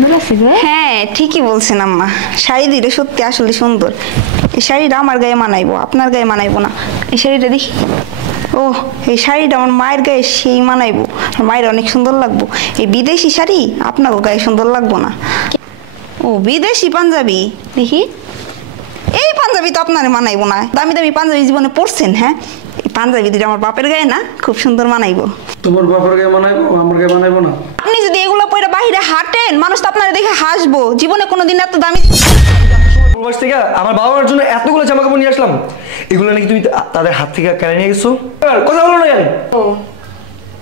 সুন্দর আছে গো। হ্যাঁ ঠিকই বলছেন আম্মা, শাড়ি দিলে সত্যি আসলে সুন্দর। এই শাড়িটা আমার গায়ে মানাইবো, আপনার গায়ে মানাইবো না। এই শাড়িটা দেখি, ও এই শাড়িটা আমার মায়ের গায়ে সেই মানাইবো, আমার মায়ের অনেক সুন্দর লাগবো। এই বিদেশি শাড়ি আপনার গায়ে সুন্দর লাগবো না। ও বিদেশি পাঞ্জাবি, দেখি এই পাঞ্জাবি তো আপনার মানাইবো না। দামি দামি পাঞ্জাবি জীবনে পরছেন? হ্যাঁ, এই পাঞ্জাবি দিলে আমার বাপের গায়ে না খুব সুন্দর মানাইবো। তোমার বাপের গায়ে মানাইবো, আমার গায়ে মানাইবো না। আপনি যদি এগুলো পরে বাইরে হাঁটেন, মানুষ তো আপনারা দেখে হাসবো। জীবনে কোনোদিন এত দামি প্রবাস থেকে আমার বাবা মার জন্য এতগুলো জামা কাপড় নিয়ে আসলাম, এগুলো নাকি তুমি তাদের হাত থেকে কেড়ে নিয়ে গেছো? কথা বলো না কেন? ও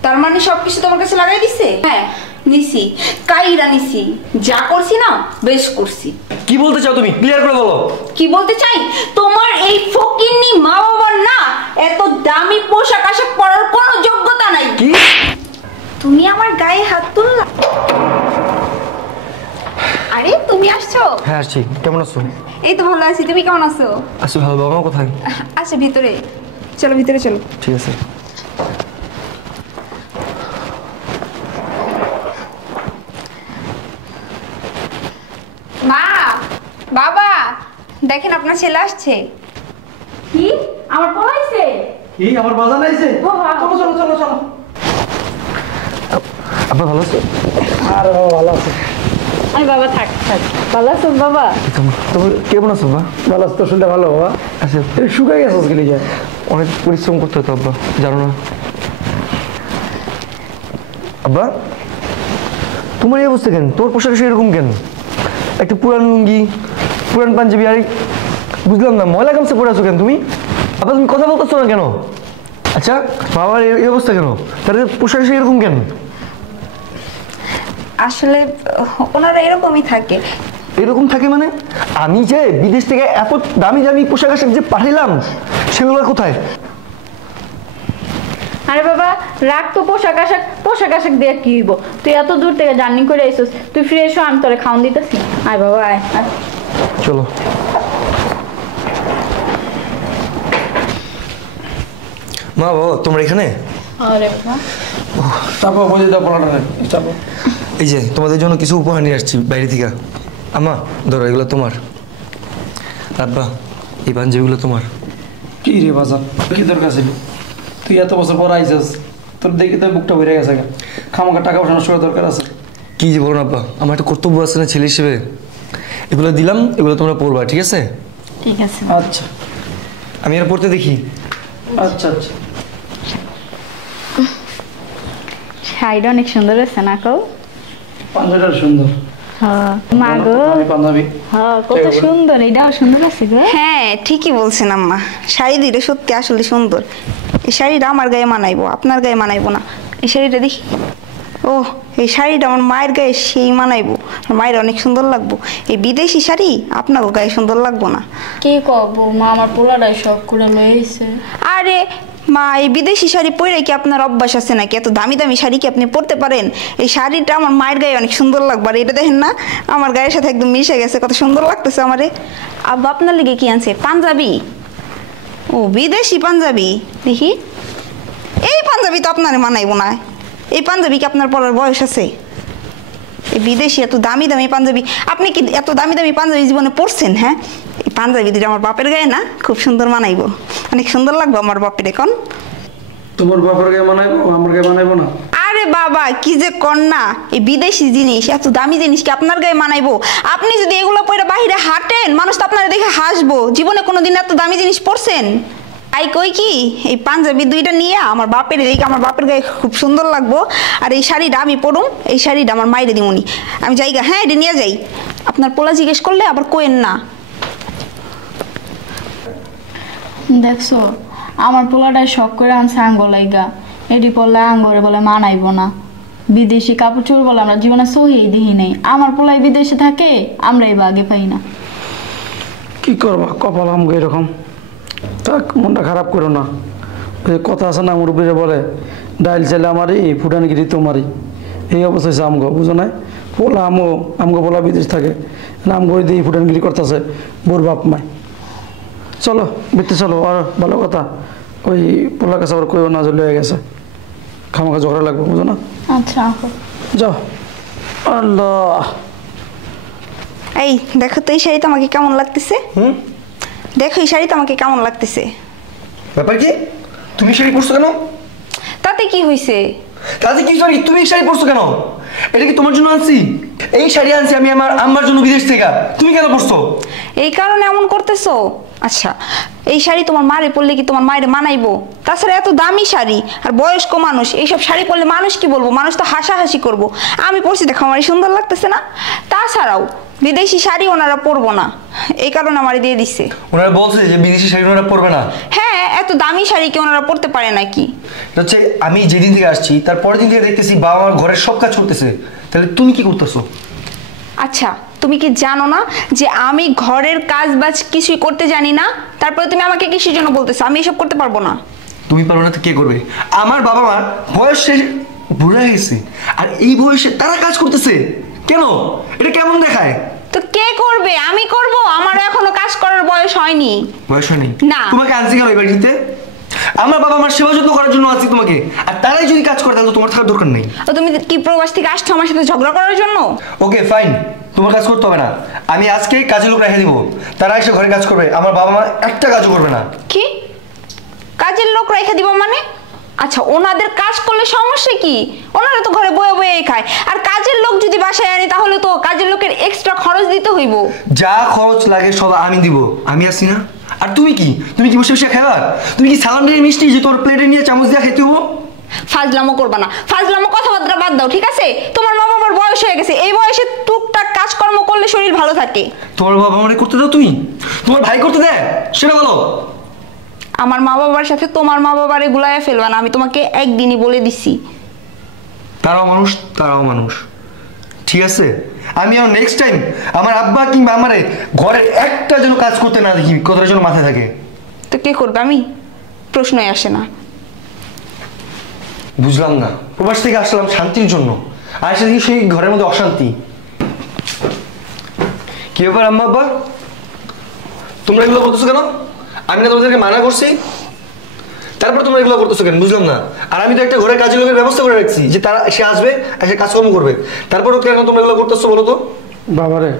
তার মানে সবকিছু তোমার কাছে লাগাই দিছে? হ্যাঁ নিছি, কাইরা নিছি, যা করছি না বেশ করছি। কি বলতে চাও তুমি, ক্লিয়ার করে বলো। কি বলতে চাই, তোমার এই ফকিন্নি মা বাবার না এত দামি পোশাক আশাক পরার কোনো যোগ্যতা নাই। কি তুমি আমার গায়ে হাত তুললা? আরে তুমি আসছো? হ্যাঁ আসছি। কেমন আছো? এই তো ভালো আছি, তুমি কেমন আছো? আছি ভালো। বাবা মা কোথায়? আচ্ছা ভিতরে চলো, ভিতরে চলো। ঠিক আছে। মা, বাবা, দেখেন আপনার ছেলে আসছে। কি আমার পড়াইছে? কি আমার বাজার আইছে? চলো চলো চলো চলো। আপনি ভালো আছো? আর ভালো আছে। আরে বাবা থাক থাক, ভালো আছো বাবা? তোমার কেমন আছো বা? ভালো আছে তো, শুনলে ভালো বাবা। আচ্ছা শুকাই গেছো গেলি যায়, অনেক পরিশ্রম করতে হতো আব্বা, জানো না? আব্বা তোমার এই অবস্থা কেন? তোর পোশাক এরকম কেন? একটা পুরান লুঙ্গি, পুরান পাঞ্জাবি, আর বুঝলাম না ময়লা গামছা পরে আছো কেন তুমি? আবার তুমি কথা বলতেছো না কেন? আচ্ছা বাবার এই অবস্থা কেন? তাদের পোশাক এরকম কেন? আসলে ওনারা এরকমই থাকে। এরকম থাকে মানে? আমি যে বিদেশ থেকে এত দামি দামি পোশাক আশাক যে পাঠাইলাম, সেগুলো কোথায়? আরে বাবা রাখ তো পোশাক আশাক দিয়ে কি হইব? তুই এত দূর থেকে জার্নি করে আইছিস, তুই ফ্রেশ হ, আমি তোরে খাওয়ান দিতেছি। আয় বাবা আয়। চলো। মা বাবা তোমরা এখানে? আরে বাবা চাপো বুঝে দাও পড়াটা, চাপো। এই যে তোমাদের জন্য কিছু উপহার নিয়ে আসছি বাইরে থেকে। আমা ধরো, এগুলো তোমার। আব্বা এই পাঞ্জাবিগুলো তোমার। কি রে বাজার, কি দরকার ছিল? তুই এত বছর পর আইছিস, তোর দেখি তো বুকটা ভরে গেছে। খামাখা টাকা পয়সা নষ্ট করার দরকার আছে? কি যে বলো না আব্বা, আমার একটা কর্তব্য আছে না ছেলে হিসেবে। এগুলো দিলাম, এগুলো তোমরা পড়বা, ঠিক আছে? ঠিক আছে। আচ্ছা আমি আর পড়তে দেখি। আচ্ছা আচ্ছা। শাড়িটা অনেক সুন্দর আছে না কও? পাঞ্জাবিটা সুন্দর। হ্যাঁ মা গো, পাঞ্জাবি হ্যাঁ কত সুন্দর, এটাও সুন্দর আছে গো। হ্যাঁ ঠিকই বলছেন আম্মা, শাড়ি দিলে সত্যি আসলে সুন্দর। এই শাড়িটা আমার গায়ে মানাইবো, আপনার গায়ে মানাইবো না। এই শাড়িটা দেখি, ও এই শাড়িটা আমার মায়ের গায়ে সেই মানাইবো, আমার মায়ের অনেক সুন্দর লাগবো। এই বিদেশি শাড়ি আপনারও গায়ে সুন্দর লাগবো না। কি করবো মা, আমার পোলাটাই শখ করে লইছে। আরে মা, এই বিদেশি শাড়ি পরে কি আপনার অভ্যাস আছে নাকি? এত দামি দামি শাড়ি কি আপনি পরতে পারেন? এই শাড়িটা আমার মায়ের গায়ে অনেক সুন্দর লাগবে। আর এটা দেখেন না, আমার গায়ের সাথে একদম মিশে গেছে, কত সুন্দর লাগতেছে আমারে। আব্বা আপনার লেগে কি আনছে? পাঞ্জাবি? ও বিদেশি পাঞ্জাবি, দেখি এই পাঞ্জাবি তো আপনার মানাইবো না। এই পাঞ্জাবি কি আপনার পরার বয়স আছে? এই বিদেশি এত দামি দামি পাঞ্জাবি, আপনি কি এত দামি দামি পাঞ্জাবি জীবনে পরছেন? হ্যাঁ, এই পাঞ্জাবি দিলে আমার বাপের গায়ে না খুব সুন্দর মানাইবো, অনেক সুন্দর লাগবে আমার বাপের। এখন তোমার বাপের গায়ে মানাইবো, আমার গায়ে মানাইবো না? আরে বাবা কি যে কন্যা, এই বিদেশি জিনিস, এত দামি জিনিস কি আপনার গায়ে মানাইবো? আপনি যদি এগুলো পরে বাইরে হাঁটেন, মানুষ তো আপনারা দেখে হাসবো। জীবনে কোনোদিন এত দামি জিনিস পরছেন? আই কই কি, এই পাঞ্জাবি দুইটা নিয়ে আমার বাপের দিকে, আমার বাপের গায়ে খুব সুন্দর লাগবো। আর এই শাড়িটা আমি পরুম, এই শাড়িটা আমার মাইরে দিমুনি। আমি যাইগা, হ্যাঁ এটা নিয়ে যাই। আপনার পোলা জিজ্ঞেস করলে আবার কোয়েন না। দেখছো আমার পোলাটাই শখ করে আনছে আঙ্গলাইগা, এটি পরলে আঙ্গরে বলে মানাইব না। বিদেশি কাপড় চোপড় বলে আমরা জীবনে সহিই দেখি নেই। আমার পোলাই বিদেশে থাকে, আমরা এই আগে পাই না। কি করবা, কপাল আমগো এরকম। থাক, মনটা খারাপ করো না। ওই কথা আছে না, মুরব্বীরা বলে ডাইল চাইলে আমারই, ফুটানগিরি তোমারই। এই অবস্থা হচ্ছে আমগো, বুঝো না? পোলা আমগো পোলা বিদেশ থাকে, আমগো ওই দিয়ে ফুটানগিরি করতেছে বোর বাপ মায়। চলো বিতে চলো। আর ভালো কথা, ওই পোলার কাছে আবার কইও না যে লয়ে গেছে, খামাখা ঝগড়া লাগবে, বুঝো না? আচ্ছা যাও। আল্লাহ এই দেখো তো এই শাড়িটা আমাকে কেমন লাগতেছে। দেখো এই শাড়িটা আমাকে কেমন লাগতেছে। ব্যাপার কি? তুমি শাড়ি পরছো কেন? তাতে কি হয়েছে? তাতে কি শাড়ি? তুমি এই শাড়ি পরছো কেন? এটা কি তোমার জন্য আনছি? এই শাড়ি আনছি আমি আমার আম্মার জন্য বিদেশ থেকে। তুমি কেন পরছো? এই কারণে এমন করতেছো? আচ্ছা, এই শাড়ি তোমার মারে পরলে কি তোমার মায়ের মানাইবো? তাছাড়া এত দামি শাড়ি, আর বয়স্ক মানুষ এইসব শাড়ি পরলে মানুষ কি বলবো? মানুষ তো হাসাহাসি করবো। আমি পরছি দেখো আমার সুন্দর লাগতেছে না? তাছাড়াও বিদেশি শাড়ি ওনারা পরবো না, এই কারণে আমার দিয়ে দিচ্ছে। ওনারা বলছে যে বিদেশি শাড়ি ওনারা পরবে না। হ্যাঁ, এত দামি শাড়ি কি ওনারা পরতে পারে নাকি? হচ্ছে আমি যেদিন থেকে আসছি তার পরের দিন থেকে দেখতেছি বাবা আমার ঘরের সব কাজ করতেছে, তাহলে তুমি কি করতেছো? আচ্ছা, তুমি কি জানো না যে আমি ঘরের কাজ বাজ কিছুই করতে জানি না? তারপরে তুমি আমাকে কিসের জন্য বলতেছো আমি এসব করতে পারবো না? তুমি পারো না তো কে করবে? আমার বাবা মার বয়স শেষ, বুড়া গেছে, আর এই বয়সে তারা কাজ করতেছে কেন? এটা কেমন দেখায়? তো কে করবে? আমি করব? আমার এখনো কাজ করার বয়স হয়নি। বয়স হয়নি? না। তোমাকে আনছি কেন এই বাড়িতে? আমার বাবা মার সেবা যত্ন করার জন্য আনছি তোমাকে, আর তারাই যদি কাজ করে তাহলে তোমার থাকার দরকার নেই। তো তুমি কি প্রবাস থেকে আসছো আমার সাথে ঝগড়া করার জন্য? ওকে ফাইন, তোমার কাজ করতে হবে না, আমি আজকে কাজের লোক রেখে দিব, তারা এসে ঘরে কাজ করবে, আমার বাবা মা একটা কাজও করবে না। কি কাজের লোক রেখে দিব মানে? আচ্ছা, ওনাদের কাজ করলে সমস্যা কি? ওনারা তো ঘরে বয়ে বয়ে খায়, আর কাজের লোক যদি বাসায় আনি তাহলে তো কাজের লোকের এক্সট্রা খরচ দিতে হইব। যা খরচ লাগে সব আমি দিব, আমি আসি না? আর তুমি কি বসে বসে খাবার? তুমি কি সালাম দিয়ে মিষ্টি যে তোর প্লেটে নিয়ে চামচ দিয়ে খেতে হবো? ফাজলামো করবা না, ফাজলামো কথাবার্তা বাদ দাও, ঠিক আছে? তোমার মা বাবার বয়স হয়ে গেছে, এই বয়সে টুকটাক কাজকর্ম করলে শরীর ভালো থাকে। তোমার বাবা মারে করতে দাও, তুমি তোমার ভাই করতে দেয় সেটা বলো। আমার মা বাবার সাথে তোমার মা বাবারে গুলাইয়া ফেলবা না, আমি তোমাকে একদিনই বলে দিছি। তারাও মানুষ, তারাও মানুষ, ঠিক আছে? আমি আর নেক্সট টাইম আমার আব্বা কিংবা আমারে ঘরে একটা যেন কাজ করতে না দেখি, কথাটা যেন মাথায় থাকে। তো কে করবে? আমি? প্রশ্নই আসে না। বুঝলাম না, প্রবাস থেকে আসলাম শান্তির জন্য, আর এসে দেখি সেই ঘরের মধ্যে অশান্তি। কি ব্যাপার আম্মা আব্বা, তোমরা এগুলো করতেছো কেন? আমি না তোমাদেরকে মানা করছি, তারপর তোমরা এগুলো করতেছো কেন? বুঝলাম না। আর আমি তো একটা ঘরের কাজের লোকের ব্যবস্থা করে রাখছি যে তারা এসে আসবে, এসে কাজকর্ম করবে, তারপরও কেন তোমরা এগুলো করতেছো বলো তো? বাবারে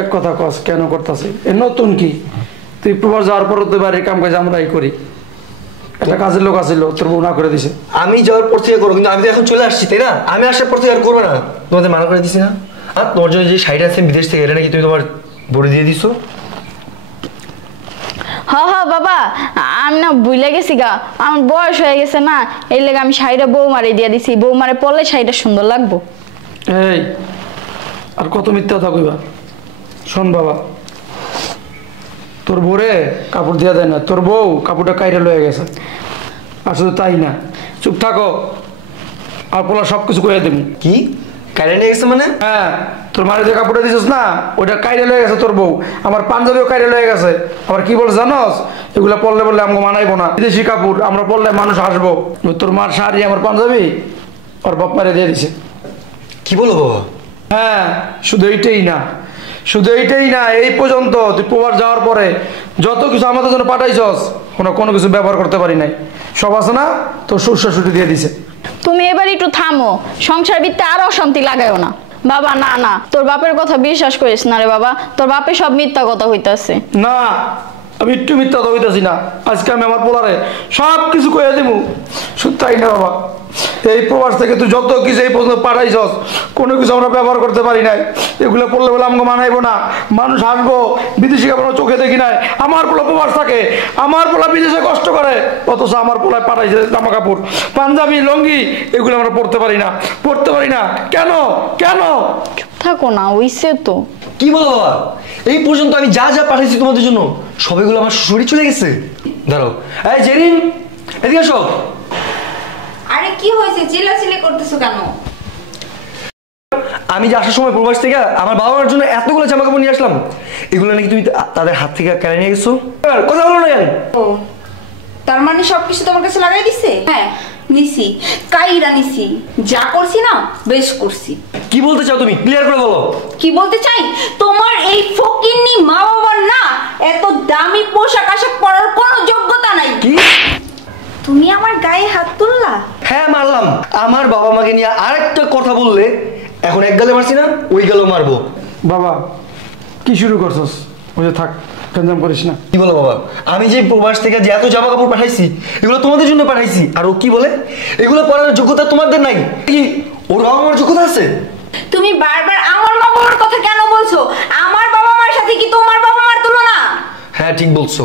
এক কথা কস কেন করতেছি? এ নতুন কি? তুই প্রবাস যাওয়ার পর তো বাড়ির কাম কাজ আমরাই করি, একটা কাজের লোক আসিল তোর বউ না করে দিছে। আমি যাওয়ার পর থেকে করো, কিন্তু আমি তো এখন চলে আসছি, তাই না? আমি আসার পর থেকে আর করবে না, তোমাদের মানা করে দিছি না? আর তোমার জন্য যে শাড়িটা আছে বিদেশ থেকে, এটা নাকি তুমি তোমার বড়ি দিয়ে দিছো? হ বাবা, আমি না ভুলে গেছি গা, আমার বয়স হয়ে গেছে না, এই লেগে আমি শাড়িটা বৌমারে দিয়ে দিছি, বৌমারে পরলে শাড়িটা সুন্দর লাগবো। এই আর কত মিথ্যা কথা কইবা? শোন বাবা, তোর বউরে কাপড় দিয়া দেয় না, তোর বউ কাপড়টা কাইরে লয়ে গেছে। আর শুধু তাই না, চুপ থাকো, আর পোলা সব কিছু কইয়া দেবো। কি কাইরে নিয়ে গেছে মানে? হ্যাঁ, তোর মারে যে কাপড়টা দিছিস না ওইটা কাইরে লয়ে গেছে তোর বউ, আমার পাঞ্জাবিও কাইরে লয়ে গেছে। আবার কি বল জানোস? এগুলা পরলে বললে আমাকে মানাইবো না, বিদেশি কাপড় আমরা পরলে মানুষ আসবো। তোর মার শাড়ি আমার পাঞ্জাবি ওর বাপ মারে দিয়ে দিছে। কি বলো বাবা? হ্যাঁ, শুধু এইটাই না, শুধু এইটাই না, এই পর্যন্ত তুই প্রবাস যাওয়ার পরে যত কিছু আমাদের জন্য পাঠাইছস কোনো কিছু ব্যবহার করতে পারি নাই, সব আছে না তোর শ্বশুর ছুটি দিয়ে দিছে। তুমি এবার একটু থামো, সংসার ভিত্তে আরো অশান্তি লাগায়ও না। বাবা না না, তোর বাপের কথা বিশ্বাস করিস না রে বাবা, তোর বাপে সব মিথ্যা কথা হইতাছে। না, আমি একটু মিথ্যা তো হইতেছি না, আজকে আমি আমার পোলারে সব কিছু কইয়া দিব। শুধু তাই না বাবা, এই প্রবাস থেকে তুই যত কিছু এই পর্যন্ত পাঠাইছস কোনো কিছু আমরা ব্যবহার করতে পারি নাই। এগুলো পড়লে বলে আমাকে মানাইবো না, মানুষ হাসবো, বিদেশি কাপড় চোখে দেখি নাই। আমার পোলা প্রবাস থাকে, আমার পোলা বিদেশে কষ্ট করে, অথচ আমার পোলায় পাঠাইছে জামা কাপড়, পাঞ্জাবি, লঙ্গি, এগুলো আমরা পড়তে পারি না, কেন কেন? থাকো না, ওইসে তো। কি বলো বাবা? এই পর্যন্ত আমি যা যা পাঠাইছি তোমাদের জন্য সবগুলো আমার শ্বশুরই চলে গেছে। দাঁড়াও, এই জেরিন এদিকে আসো। আরে কি হয়েছে? চিল্লাচিল্লি করতেছো কেন? আমি যে আসার সময় প্রবাস থেকে আমার বাবা মার জন্য এতগুলো জামা কাপড় নিয়ে আসলাম, এগুলো নাকি তুমি তাদের হাত থেকে কেড়ে নিয়ে গেছো? কথা বলো না কেন? ও, তার মানে সবকিছু তোমার কাছে লাগাই দিছে? হ্যাঁ নিছি, কাইরা নিছি, যা করছি না বেশ করছি। কি বলতে চাও তুমি? ক্লিয়ার করে বলো। কি বলতে চাই? তোমার এই ফকিন্নি মা বাবার না এত দামি পোশাক আশাক পরার কোনো যোগ্যতা নাই। কি? তুমি আমার গায়ে হাত তুললা? হ্যাঁ মারলাম। আমার বাবা মাকে নিয়ে আরেকটা কথা বললে, এখন এক গালে মারছি না, ওই গালেও মারবো। বাবা কি শুরু করছস? ওই যে থাক, গঞ্জাম করিস না। কি বলো বাবা, আমি যে প্রবাস থেকে যে এত জামা কাপড় পাঠাইছি এগুলো তোমাদের জন্য পাঠাইছি, আর ও কি বলে এগুলো পরার যোগ্যতা তোমাদের নাই? কি ওর বাবা মার যোগ্যতা আছে? তুমি বারবার আমার মা বাবার কথা কেন বলছো? আমার বাবা মার সাথে কি তোমার বাবা মার তুলনা? হ্যাঁ ঠিক বলছো,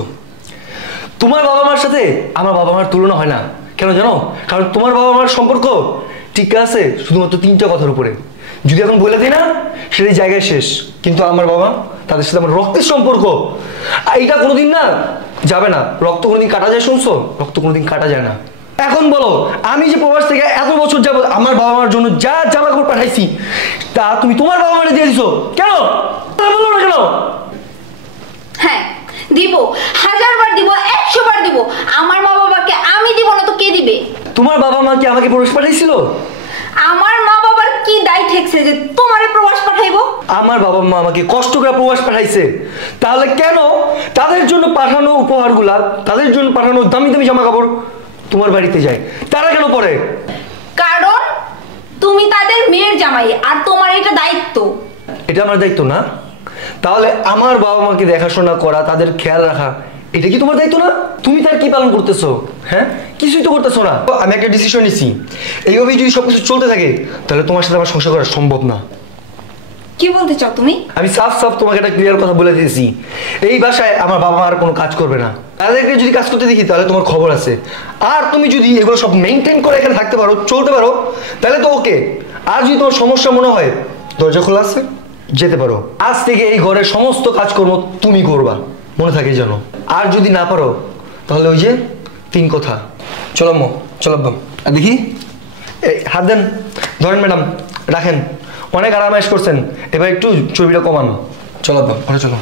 তোমার বাবা মার সাথে আমার বাবা মার তুলনা হয় না। কেন জানো? কারণ তোমার বাবা মার সম্পর্ক ঠিক আছে শুধুমাত্র 3টা কথার উপরে, যদি এখন বলে দিই না সেই জায়গায় শেষ। কিন্তু আমার বাবা, তাদের সাথে আমার রক্তের সম্পর্ক, আর এটা কোনোদিন না যাবে না। রক্ত কোনোদিন কাটা যায়, শুনছো? রক্ত কোনোদিন কাটা যায় না। এখন বলো, আমি যে প্রবাস থেকে এত বছর যাব আমার বাবা মার জন্য যা জামা কাপড় পাঠাইছি তা তুমি তোমার বাবা মারে দিয়ে দিছো কেন? বলো না কেন? হ্যাঁ দিব, 1000 বার দিব, 100 বার দিব। আমার মা বাবাকে আমি দিব না তো কে দিবে? তোমার বাবা মা কি আমাকে প্রবাস পাঠাইছিল? আমার মা বাবার কি দায় ঠেকছে যে তোমারে প্রবাস পাঠাইবো? আমার বাবা মা আমাকে কষ্ট করে প্রবাস পাঠাইছে, তাহলে কেন তাদের জন্য পাঠানো উপহারগুলা, তাদের জন্য পাঠানো দামি দামি জামা কাপড় তোমার বাড়িতে যায়? তারা কেন পরে? কারণ তুমি তাদের মেয়ের জামাই, আর তোমার এটা দায়িত্ব। এটা আমার দায়িত্ব না? তাহলে আমার বাবা মাকে দেখাশোনা করা, তাদের খেয়াল রাখা, এটা কি তোমার দায়িত্ব না? তুমি তার কি পালন করতেছো? হ্যাঁ, কিছুই তো করতেছো না। আমি একটা ডিসিশন নিছি, এইভাবেই যদি সবকিছু চলতে থাকে তাহলে তোমার সাথে আমার সংসার করা সম্ভব না। কি বলতে চাও তুমি? আমি সাফ সাফ তোমাকে একটা ক্লিয়ার কথা বলে দিয়েছি, এই বাসায় আমার বাবা আর কোনো কাজ করবে না। তাদেরকে যদি কাজ করতে দেখি তাহলে তোমার খবর আছে। আর তুমি যদি এগুলো সব মেনটেন করে এখানে থাকতে পারো, চলতে পারো, তাহলে তো ওকে। আর যদি তোমার সমস্যা মনে হয়, দরজা খোলা আছে, যেতে পারো। আজ থেকে এই ঘরের সমস্ত কাজকর্ম তুমি করবা, মনে থাকে যেন। আর যদি না পারো তাহলে ওই যে 3 কথা। চলো আম্মু, চলো আব্বা। আর দেখি এই হাত দেন, ধরেন ম্যাডাম, রাখেন। অনেক আরামায়েশ করছেন, এবার একটু চর্বিটা কমান। চলো আব্বা, ঘরে চলো।